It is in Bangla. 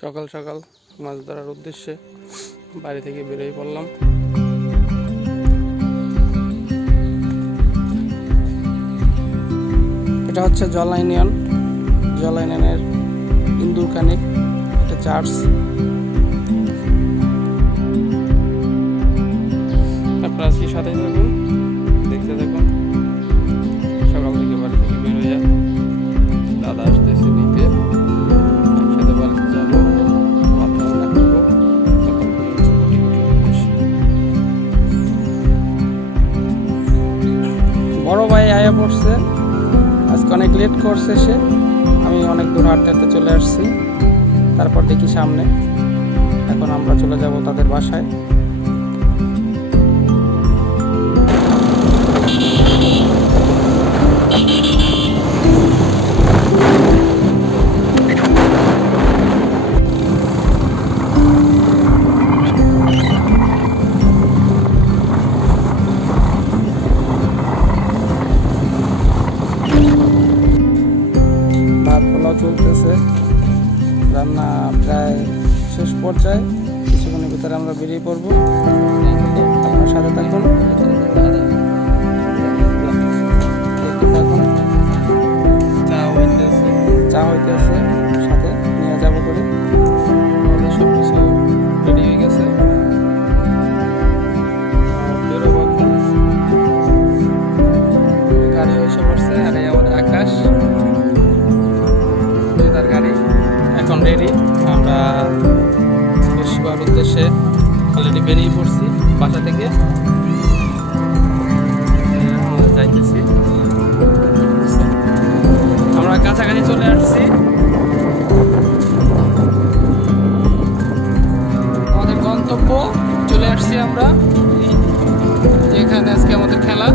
সকাল সকাল মাছ ধরার উদ্দেশ্যে বাড়ি থেকে বেরিয়ে পড়লাম। এটা হচ্ছে জলা ইউনিয়নের ইন্দুরকানি একটা চার্চ। আপনারা আজকে সাথে থাকুন, দেখতে থাকুন। সকাল থেকে বাড়ি থেকে বের হয়ে দাদা আসতেছে নিতে, একসাথে বাড়িতে যাবো, রান্না করবো। বড় ভাই আয়া পড়ছে, আজকে অনেক লেট করছে সে। আমি অনেক দূর হাঁটতে হাঁটতে চলে আসছি। তারপর দেখি সামনে, এখন আমরা চলে যাব তাদের বাসায়। চলতেছে, রান্না প্রায় শেষ পর্যায়ে। কিছুক্ষণের ভিতরে আমরা বেরিয়ে পড়বো। আপনার সাথে থাকুন, চা হইতেছে, সাথে নিয়ে যাবো করে। আমাদের সব কিছু রেডি হয়ে গেছে, বেরোবো এখন। গাড়ি এসে পড়ছে, আর এই আমাদের আকাশ, তার গাড়ি এখন রেডি। আমরা বসবার উদ্দেশ্যে অলরেডি বেরিয়ে পড়ছি বাসা থেকে, যাইতেছি। আমরা কাছাকাছি চলে আসছি আমাদের গন্তব্য। চলে আসছি আমরা, যেখানে আজকে আমাদের খেলা।